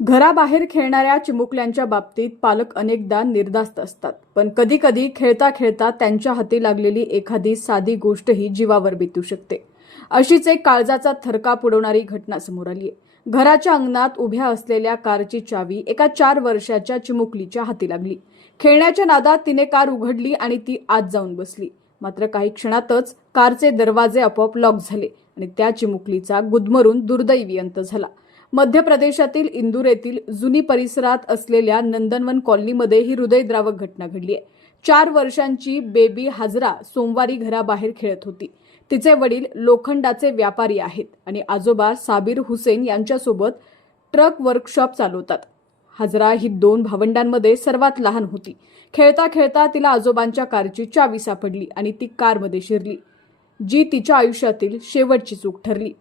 घराबाहेर खेळणाऱ्या चिमुकल्यांच्या बाबतीत पालक अनेकदा निर्धास्त असतात, पण कधी कधी खेळता खेळता त्यांच्या हाती लागलेली एखादी साधी गोष्टही जीवावर बेतू शकते. अशीच एक काळजाचा थरकाप उडवणारी घटना समोर आली आहे. घराच्या अंगणात उभ्या असलेल्या कारची चावी एका 4 वर्षाच्या चिमुकलीच्या हाती लागली. खेळण्याच्या नादात तिने कार उघडली आणि ती आत जाऊन बसली. मात्र काही क्षणातच कारचे दरवाजे आपोआप लॉक झाले आणि त्या चिमुकलीचा गुदमरून दुर्दैवी अंत झाला. मध्य प्रदेशातील इंदूर येथील जुनी परिसरात असलेल्या नंदनवन कॉलनीमध्ये ही हृदयद्रावक घटना घडली आहे. 4 वर्षांची बेबी हाजरा सोमवारी घराबाहेर खेळत होती. तिचे वडील लोखंडाचे व्यापारी आहेत आणि आजोबा साबिर हुसेन यांच्यासोबत ट्रक वर्कशॉप चालवतात. हाजरा ही 2 भावंडांमध्ये सर्वात लहान होती. खेळता खेळता तिला आजोबांच्या कारची चावी सापडली आणि ती कारमध्ये शिरली, जी तिच्या आयुष्यातील शेवटची चूक ठरली.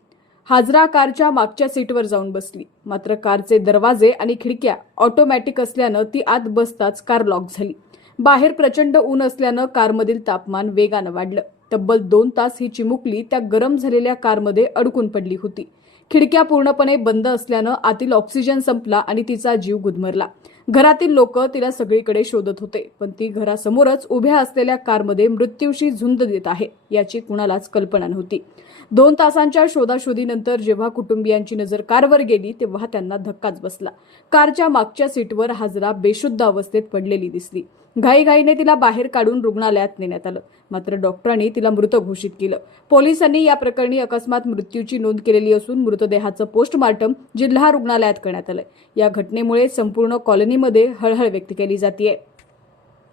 हाजरा कारच्या मागच्या सीटवर जाऊन बसली. मात्र कारचे दरवाजे आणि खिडक्या ऑटोमॅटिक असल्यानं ती आत बसताच कार लॉक झाली. बाहेर प्रचंड ऊन असल्यानं कारमधील तापमान वेगानं वाढलं. तब्बल 2 तास ही चिमुकली त्या गरम झालेल्या कारमध्ये अडकून पडली होती. खिडक्या पूर्णपणे बंद असल्यानं आतील ऑक्सिजन संपला आणि तिचा जीव गुदमरला. घरातील लोक तिला सगळीकडे शोधत होते, पण ती घरासमोरच उभ्या असलेल्या कारमध्ये मृत्यूशी झुंज देत आहे याची कुणालाच कल्पना नव्हती. 2 तासांच्या शोधाशोधीनंतर जेव्हा कुटुंबियांची नजर कारवर गेली तेव्हा त्यांना धक्काच बसला. कारच्या मागच्या सीटवर हाजरा बेशुद्ध अवस्थेत पडलेली दिसली. घाईघाईने तिला बाहेर काढून रुग्णालयात नेण्यात आलं, मात्र डॉक्टरांनी तिला मृत घोषित केलं. पोलिसांनी या प्रकरणी अकस्मात मृत्यूची नोंद केलेली असून मृतदेहाचं पोस्टमार्टम जिल्हा रुग्णालयात करण्यात आलंय. या घटनेमुळे संपूर्ण कॉलनीमध्ये हळहळ व्यक्त केली जाते.